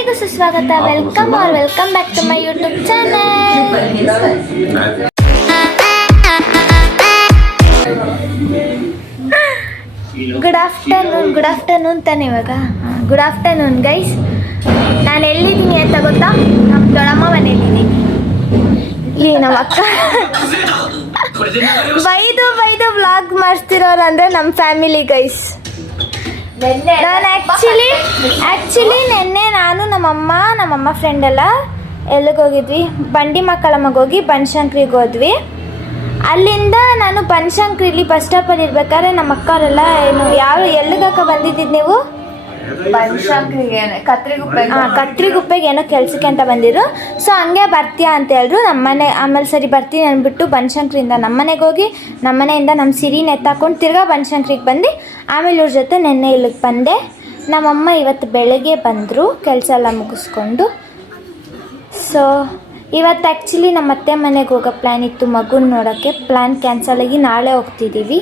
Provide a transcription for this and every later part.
ಎಲ್ಲರಿಗೂ ಸುಸ್ವಾಗತ. Welcome back to my YouTube channel. Good afternoon ತಾನೆ ಇವಾಗ. Good afternoon guys. ನಾನು ಎಲ್ಲಿದ್ದೀನಿ ಅಂತ ಗೊತ್ತಾ? ನಮ್ಮ ದೊಡ್ಡಮ್ಮ ಮನೆಯಲ್ಲಿದ್ದೀನಿ. ಇಲ್ಲಿ ನಮ್ಮ ಅಕ್ಕ ಬೈದು ವ್ಲಾಗ್ ಮಾಡಿಸ್ತಿರೋರು ಅಂದರೆ ನಮ್ಮ ಫ್ಯಾಮಿಲಿ ಗೈಸ್. ನಾನು ಆ್ಯಕ್ಚುಲಿ ನಿನ್ನೆ ನಾನು ನಮ್ಮಮ್ಮ ಫ್ರೆಂಡ್ ಎಲ್ಲ ಎಲ್ಲಿಗೆ ಹೋಗಿದ್ವಿ, ಬಂಡಿ ಮಕ್ಕಳಮ್ಮಗೆ ಹೋಗಿ ಬನಶಂಕರಿಗೆ ಹೋದ್ವಿ. ಅಲ್ಲಿಂದ ನಾನು ಬನಶಂಕರಿಲಿ ಬಸ್ ಸ್ಟಾಪಲ್ಲಿ ಇರ್ಬೇಕಾದ್ರೆ ನಮ್ಮ ಅಕ್ಕವರೆಲ್ಲ ಏನು ಎಲ್ಲಿಗಕ್ಕ ಬಂದಿದ್ದಿದ್ದು ನೀವು? ಕತ್ರಿಗುಪ್ಪೆಗೆ ಏನೋ ಕೆಲ್ಸಕ್ಕೆ ಅಂತ ಬಂದಿದ್ರು. ಸೊ ಹಂಗೆ ಬರ್ತೀಯಾ ಅಂತ ಹೇಳಿದ್ರು ನಮ್ಮನೆ. ಆಮೇಲೆ ಸರಿ ಬರ್ತೀನಿ ಅಂದ್ಬಿಟ್ಟು ಬನಶಂಕರಿಂದ ನಮ್ಮನೆಗೆ ಹೋಗಿ ನಮ್ಮನೆಯಿಂದ ನಮ್ಮ ಸಿರಿನ ಎತ್ತಾಕೊಂಡು ತಿರ್ಗಾ ಬನಶಂಕರಿಗೆ ಬಂದು ಆಮೇಲೆ ಇವ್ರ ಜೊತೆ ನೆನ್ನೆ ಇಲ್ಲಿಗೆ ಬಂದೆ. ನಮ್ಮಮ್ಮ ಇವತ್ತು ಬೆಳಗ್ಗೆ ಬಂದರು ಕೆಲಸ ಎಲ್ಲ ಮುಗಿಸ್ಕೊಂಡು. ಸೊ ಇವತ್ತು ಆ್ಯಕ್ಚುಲಿ ನಮ್ಮ ಅತ್ತೆ ಮನೆಗೆ ಹೋಗೋ ಪ್ಲ್ಯಾನ್ ಇತ್ತು, ಮಗುನ ನೋಡೋಕ್ಕೆ. ಪ್ಲ್ಯಾನ್ ಕ್ಯಾನ್ಸಲ್ ಆಗಿ ನಾಳೆ ಹೋಗ್ತಿದ್ದೀವಿ.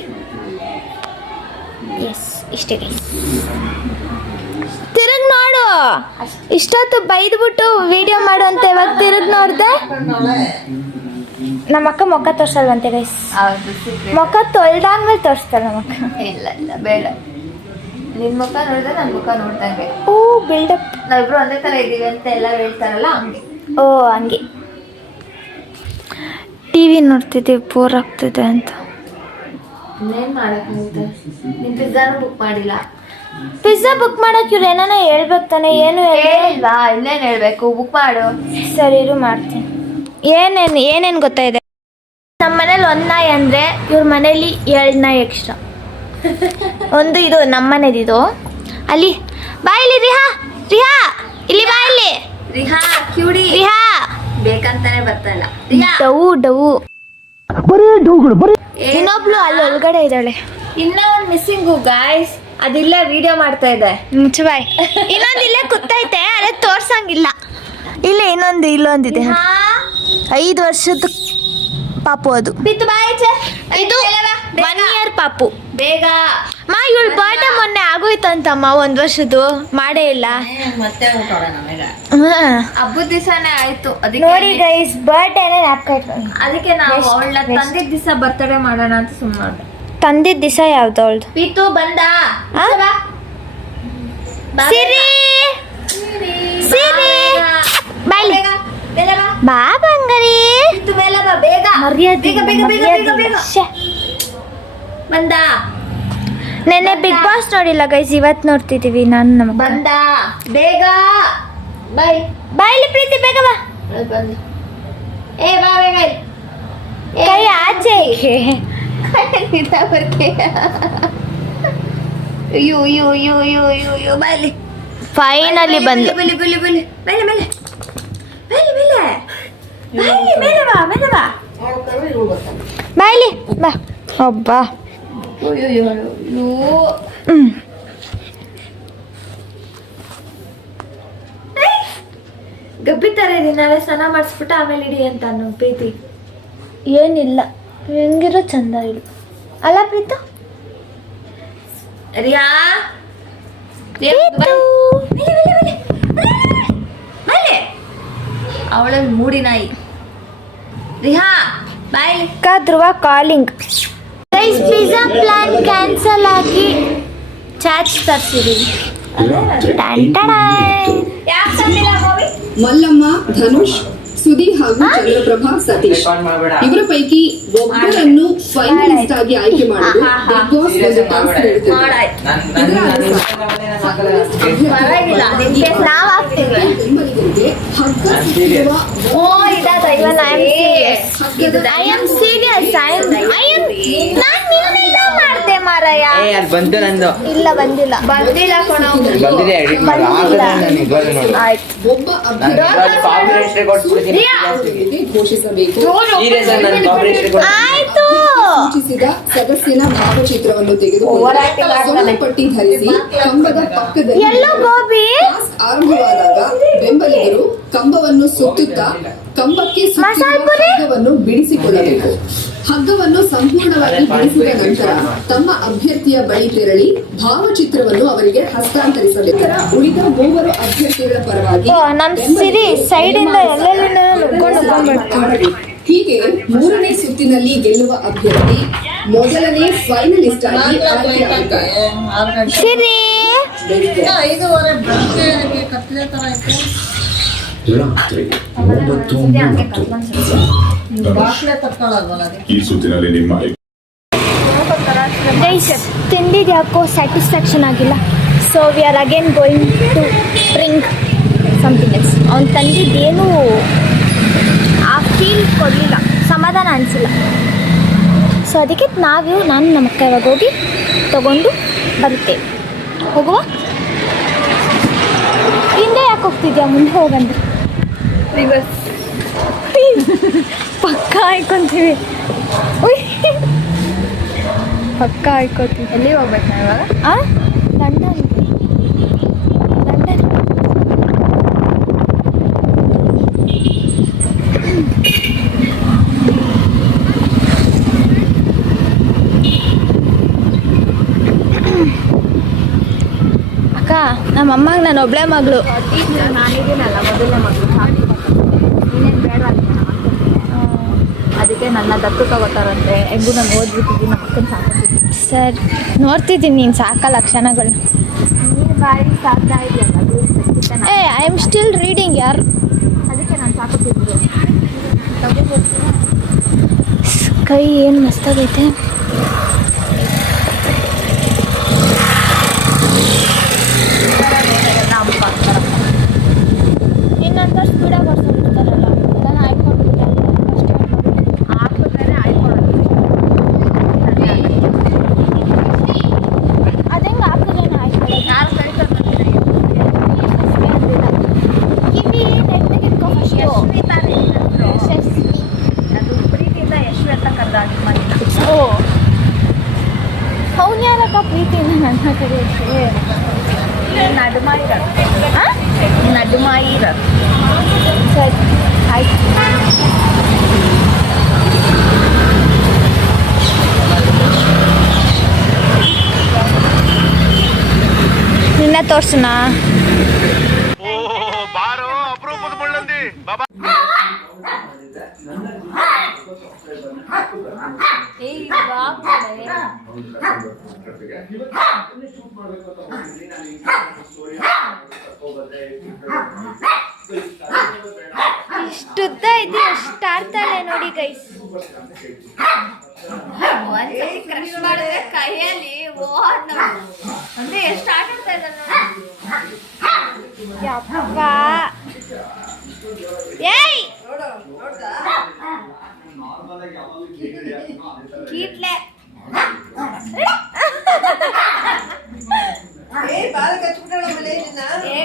ಎಸ್, ಇಷ್ಟೇ. ತಿರುಗಿ ನೋಡು, ಇಷ್ಟೊತ್ತು ಬೈದ್ಬಿಟ್ಟು ವಿಡಿಯೋ ಮಾಡು ಅಂತ ಇವಾಗ ತಿರುಗಿ ನೋಡ್ದೆ. ನಮ್ಮ ಅಕ್ಕ ಮುಖ ತೋರ್ಸಲ್ವಂತೆ ಗೈಸ್. ಮುಖ ತೊಳ್ದಾದ್ಮೇಲೆ ತೋರಿಸ್ತಾಳೆ ನಮ್ಮಕ್ಕ. ಇಲ್ಲ ಬೇಡ, ನಿನ್ನ ಮುಖ ನೋಡಿದ್ರೆ ನನ್ನ ಮುಖ ನೋಡ್ದಂಗೆ. ಓ ಬಿಲ್ಡಪ್. ನಾವಿಬ್ರು ಒಂದೇ ಥರ ಇದ್ದೀವಿ ಅಂತ ಎಲ್ಲ ಹೇಳ್ತಾರಲ್ಲ ಹಂಗೆ. ಓ ಹಂಗೆ. ಟಿವಿ ನೋಡ್ತಿದ್ದೀವಿ, ಬೋರ್ ಆಗ್ತಿದೆ ಅಂತ. ಇನ್ನೇನು ಮಾಡೋಕ್ಕಾಗುತ್ತೆ? ನೀನು ಪಿಜ್ಜಾನು ಬುಕ್ ಮಾಡಿಲ್ಲ. ಪಿಜ್ಜಾ ಬುಕ್ ಮಾಡೋಕೆ ಇವ್ರು ಏನಾನ ಹೇಳ್ಬೇಕು ತಾನೆ? ಏನು ಹೇಳಿಲ್ವಾ? ಇನ್ನೇನು ಹೇಳಬೇಕು? ಬುಕ್ ಮಾಡು. ಸರಿ ಇರು, ಮಾಡ್ತೀನಿ. ಏನೇನು ಗೊತ್ತಾಯಿದೆ? ನಮ್ಮ ಮನೇಲಿ ಒಂದು ನಾಯಿ ಅಂದರೆ ಇವ್ರ ಮನೇಲಿ 2 ನಾಯಿ ಎಕ್ಸ್ಟ್ರಾ. ಒಂದು ಇದು ನಮ್ಮ ಮನೇದಿದು. ಅಲ್ಲಿ ಬಾಯಿಲಿ ರಿಹಾ, ಇಲ್ಲಿ ಬಾಯಿಲಿ ರಿಹಾ ಕ್ಯೂಡಿ. ರಿಹಾ ಬೇಕಂತಾನೆ ಬರ್ತಲ್ಲ. ಡವು ಇನ್ನೊಬ್ಳು ಅಲ್ಲಿ ಒಳಗಡೆ ಇದ್ದಾಳೆ. ಇನ್ನೂ ಒಂದು ಮಿಸ್ಸಿಂಗು ಗಾಯ್ಸ್, ಅದಿಲ್ಲ ವಿಡಿಯೋ ಮಾಡ್ತಾ ಇದೆ. ಮುಚ್ಚಬಾಯ್. ಇನ್ನೊಂದು ಇಲ್ಲೇ ಕೂತೈತೆ, ಅದೇ ತೋರ್ಸಂಗಿಲ್ಲ. ಇಲ್ಲೊಂದಿದೆ 5 ವರ್ಷದ ಪಾಪು. ಅದು ಬಿತ್ತು ಬಾಯ್. ಇದು 1 year ಪಾಪು. ಬೇಗ ಇವಳು ಬರ್ಡೇ ಮೊನ್ನೆ ಆಗೋಯ್ತಂತಮ್ಮ, 1 ವರ್ಷದ್ದು ಮಾಡೇ ಇಲ್ಲ. ಮತ್ತೆ ಹಬ್ಬದ ದಿವಸನೇ ಆಯ್ತು. ನೋಡಿ ಗೈಸ್, ಬರ್ಡೇನೇ ಅದಕ್ಕೆ ನಾವು ಅವಳ ತಂದಿದ್ದ ದಿವಸ ಬರ್ತಡೇ ಮಾಡೋಣ ಅಂತ ಸುಮ್ಮನೆ. ತಂದಿದ್ದ ದಿವಸ ಯಾವ್ದು ಅವಳ್ದು? ಪೀತು ಬಂದ. ಸಿರಿ ಬಾಯ್ಲಿ ಬಾ ಬಂಗಾರಿ. ಬಂದ. ನೆನ್ನೆ ಬಿಗ್ ಬಾಸ್ ನೋಡಿಲ್ಲ ಗೈಸ್, ಇವತ್ತು ನೋಡ್ತಿದೀವಿ. ನಾನು ನಮ್ಮ ಬಂದ. ಬೇಗ ಬಾಯ್ಲಿ ಪ್ರೀತಿ, ಬೇಗ ಬಾ. ಬಂದ. ಬಾ ಬೇಗ. ಕೈ ಆಚೆ. ಬಾಯ್ಲಿ. ಫೈನಲಿ ಬಂದು. ಬಾಯ್ಲಿ ಬಾ. ಒಬ್ಬ ಗಬ್ಬಿ ತರ ಇದೆ. ನಾಳೆ ಸ್ನಾನ ಮಾಡಿಸ್ಬಿಟ್ಟು ಆಮೇಲೆ ಇಡಿ ಅಂತ ಅನ್ನೋ ಪ್ರೀತಿ. ಏನಿಲ್ಲ, ಹೆಂಗಿರೋ ಚಂದ ಇಡು ಅಲ್ಲ ಪ್ರೀತು? ರಿಯಾ ಅವಳ ಮೂಡಿ ನಾಯಿ. Riha boy. Dhruva calling. Guys, pizza plan cancel ಆಗಿ ಚಾಟ್ಸ್ ತರಿಸಿದೀವಿ. ಮಲ್ಲಮ್ಮ, ಧನುಷ್, ಸುದೀಪ್ ಹಾಗೂ ಚಂದ್ರಪ್ರಭಾ ಸತೀಶ್ ಇವರ ಪೈಕಿ ಒಬ್ಬರನ್ನು ಫೈನಲಿಸ್ಟ್ ಆಗಿ ಆಯ್ಕೆ ಮಾಡಲು ಬಿಗ್ ಬಾಸ್ ಒಂದು ಟಾಸ್ಕ್ ಇಲ್ಲ ಬಂದಿಲ್ಲ. ಒಬ್ಬ ಘೋಷಿಸಬೇಕು. ಸೂಚಿಸಿದ ಸದಸ್ಯನ ಭಾವಚಿತ್ರವನ್ನು ತೆಗೆದುಕೊಂಡು ಪಟ್ಟಿ ಧರಿಸಿ ಕಂಬದ ಪಕ್ಕದಲ್ಲಿ ಆರಂಭವಾದಾಗ ಬೆಂಬಲಿಗರು ಕಂಬವನ್ನು ಸುತ್ತುತ್ತಾ ಕಂಬಕ್ಕೆ ಸುತ್ತಿರುವ ಹಗ್ಗವನ್ನು ಬಿಡಿಸಿಕೊಳ್ಳಬೇಕು. ಹಗ್ಗವನ್ನು ಸಂಪೂರ್ಣವಾಗಿ ಬಿಡಿಸಿದ ನಂತರ ತಮ್ಮ ಅಭ್ಯರ್ಥಿಯ ಬಳಿ ತೆರಳಿ ಭಾವಚಿತ್ರವನ್ನು ಅವರಿಗೆ ಹಸ್ತಾಂತರಿಸಬೇಕು. ನಂತರ ಉಳಿದ 3 ಅಭ್ಯರ್ಥಿಗಳ ಪರವಾಗಿ ನಮ್ ಸಿರಿ ಸೈಡಿಂದ ಎಲ್ಲೆಲ್ಲ ನುಗ್ಕೊಂಡು ಹೀಗೆ 3ನೇ ಸುತ್ತಿನಲ್ಲಿ ಗೆಲ್ಲುವ ಅಭ್ಯರ್ಥಿ ಮೊದಲನೇ ಫೈನಲಿಸ್ಟ್ ಆಗಿ ಆಯ್ಕೆಯಾಗುತ್ತಾರೆ. ಸಿರಿ ರಾತ್ರಿ 9:30 ಈ ಸುತ್ತಿನಲ್ಲಿ ನಿಮ್ಮ ಗೈಸ್ ತಿಂದಿದ್ದು ಯಾಕೋ ಸ್ಯಾಟಿಸ್ಫ್ಯಾಕ್ಷನ್ ಆಗಿಲ್ಲ. So we are again going to drink something else. ಅವ್ನು ತಂದಿದ್ದೇನು ಆ ಫೀಲ್ ಕೊಡಲಿಲ್ಲ, ಸಮಾಧಾನ ಅನಿಸಿಲ್ಲ. ಸೊ ಅದಕ್ಕೆ ನಾನು ನಮ್ಮ ಅಕ್ಕ ಇವಾಗ ಹೋಗಿ ತಗೊಂಡು ಬರುತ್ತೇವೆ. ಹೋಗುವ? ಹಿಂದೆ ಯಾಕೆ ಹೋಗ್ತಿದ್ಯಾ? ಮುಂದೆ ಹೋಗಂದ್ರೆ ರಿವರ್ಸ್ ಪಕ್ಕ ಆಯ್ಕೊಂತೀವಿ. ಪಕ್ಕ ಆಯ್ಕೋತೀವಿ. ಎಲ್ಲಿ ಹೋಗ್ಬೇಕು ನಾವು ಇವಾಗ? ಲಂಡನ್. ಅಕ್ಕ, ನಮ್ಮ ಅಮ್ಮಗೆ ನಾನು ಒಬ್ಬಳೇ ಮಗಳು. ನಾನಿದ್ದೀನಲ್ಲ ಮೊದಲನೇ ಮಗಳು, ನೀನೇನು ಬೇಡ ಅದಕ್ಕೆ ನನ್ನ ದತ್ತು ತಗೋತಾರಂತೆ. ಹೆಂಗೂ ನಾನು ಓದ್ಬಿಟ್ಟಿದ್ದೀನಿ, ನಮ್ಮ ಅಕ್ಕನ ಸಾಕಿದ್ದೀನಿ. ಸರ್ ನೋಡ್ತಿದ್ದೀನಿ ನೀನು ಸಾಕಲ್ಲ ಕ್ಷಣಗಳು. ನೀನು ಬಾಯಿ ಸಾಕ್ತಾ ಇದೆಯಲ್ಲ, ಐ ಆಮ್ ಸ್ಟಿಲ್ ರೀಡಿಂಗ್ ಯಾರು. ಅದಕ್ಕೆ ನಾನು ಸಾಕುತ್ತಿದ್ರು ತಗೋಬೇಕು. ಕೈ ಏನು ಮಸ್ತಾಗೈತೆ. ಇನ್ನೊಂಥ ಸ್ಪೀಡಾಗಿ ಓಡಿಸ್ಬಿಡ್ತಾರಲ್ಲ, ನಾನು ಆಯ್ಕೊಂಡ್ಬಿಟ್ಟೆ. ಹಾಕಿದ್ರೆ ಆಯ್ಕೊಳ್ಳೋದು. ಅದಂಗೆ ಹಾಕಿದ್ರೆ ಆಯ್ಕೊಳ್ಳೋದು. ಯಾರು ಕಳಿತಾರೆ ಕಿವಿ ನೆಟ್ಟಿಗೆ ಇಟ್ಕೊ ಫಸ್ಟು. ಯಶ್ವಿ ತಾನೇ ಹೆಸರು. ಅದು ಪ್ರೀತಿಯಿಂದ ಯಶ್ವಿ ಅಂತ ಕರೆದಾಗಿ ಮಾಡಿಲ್ಲ. ಓ, ಅವ್ನು ಯಾರಕ್ಕ ಪ್ರೀತಿಯಿಂದ ನನ್ನ ಕರೆಯೋಕ್ಕೆ? ನಡುಮಾಯಿರೋದು. ನಡುಮಾಯಿರೋದು. ಸರಿ ಆಯ್ತು. ನಿನ್ನ ತೋರ್ಸನಾ? ಇಷ್ಟುದ್ದ ಇದೆ, ಎಷ್ಟು ಆಡ್ತಾಳೆ ನೋಡಿ ಗೈಸ್. ಒಂದ್ಸತಿ ಕ್ರಶ್ ಮಾಡಿದ್ರೆ ಕೈಯಲ್ಲಿ ಅಂದ್ರೆ ಎಷ್ಟು ಆಟ ಆಡ್ತಾ ಇದ್ದಾರೆ ನೋಡಿ. ಯಪ್ಪ ಏಯ್ ಕೀಟ್ಲೆ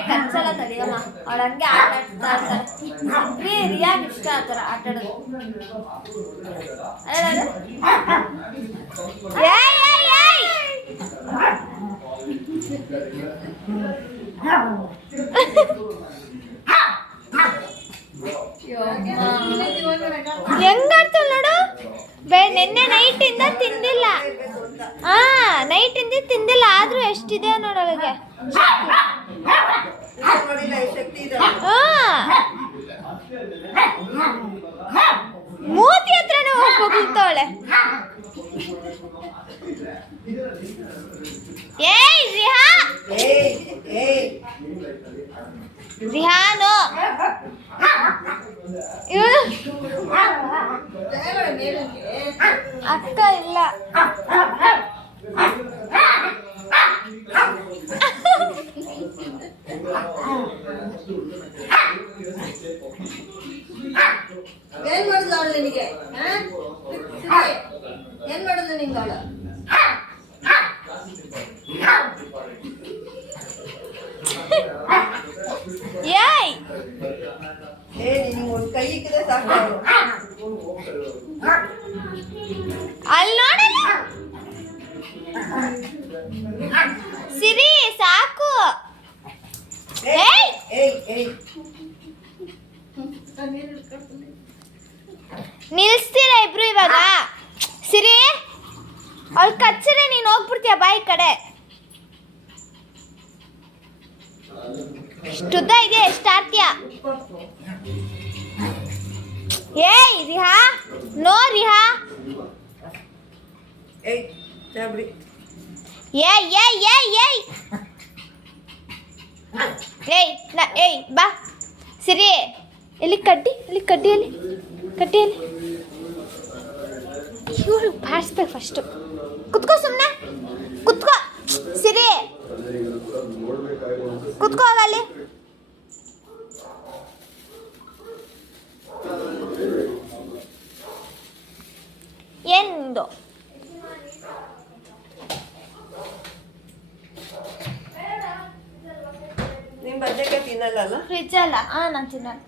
ಕನ್ಸಲ್ಲ ತಡಿಯಮ್ಮ, ಅವಳ ಹಂಗೆ ಆಟ ಆಡ್ತಾ ಇರ್ತಾರೆ. ರಿಯಾಗ್ ಇಷ್ಟ ಆತರ ಆಟ ಆಡೋದು. ಹೆಂಗಾಡ್ತಾಳ ನೋಡು. ನಿನ್ನೆ ನೈಟಿಂದ ತಿಂದಿಲ್ಲ. ನೈಟಿಂದ ತಿಂದಿಲ್ಲ, ಆದ್ರೂ ಎಷ್ಟಿದೆ ನೋಡೋಳಿಗೆ. ಮೂತಿ ಹತ್ರನೇ ಹೋಗ್ಬೋಗ್ತಾವಳೆ. ಏಯ್ ರಿಹಾ, ರಿಹಾನು ಇವಳು ಅಕ್ಕ ಇಲ್ಲ. ಏನ್ ಮಾಡುದು ಅವಳು ನಿನಗೆ? ಏನ್ ಮಾಡುದು ನಿಂಗೆ ಅವಳು? ಏಯ್ ಅಲ್ಲಿ ನೋಡಲ್ಲ ಸಿರಿ ಸಾಕು. ನಿಲ್ಸ್ತೀರಾ ಇಬ್ರು ಇವಾಗ? ಅವಳು ಕಚ್ಚರೆ ನೀನು ಹೋಗ್ಬಿಡ್ತೀಯ ಬಾಯಿ ಕಡೆ. ಇಷ್ಟುದ್ದ ಇದೆ, ಎಷ್ಟು ಆಡ್ತೀಯ? ಏಯ್ ರಿಹಾ, ನೋ ರಿಹಾ. ಏಯ್ ಏಯ್ ಏಯ್ ಏಯ್ ಏಯ್ ಏಯ್ ಬಾ ಸಿರಿ. ಎಲ್ಲಿ ಕಡ್ಡಿ, ಎಲ್ಲಿ ಕಡ್ಡಿಯಲ್ಲಿ, ಕಡ್ಡಿಯಲ್ಲಿ ಇವರು ಬಾರಿಸ್ಬೇಕು ಫಸ್ಟು. ಕುತ್ಕೋ ಸುಮ್ಮನೆ, ಕುತ್ಕೋ ಸಿರಿ, ಕುತ್ಕೋ ಅಲ್ಲಿ. ಎಂದು ನಿಮ್ಮ ಬದನೆಕಾಯಿ ತಿನ್ನಲ್ಲ ಅಲ್ಲ? ಫ್ರಿಜ್ ಅಲ್ಲ. ನಾನು ತಿನ್ನಲ್ಲ.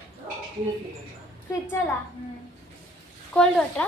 ಫ್ರಿಜ್ ಅಲ್ಲ, ಕೋಲ್ಡ್ ವಾಟ್ರಾ.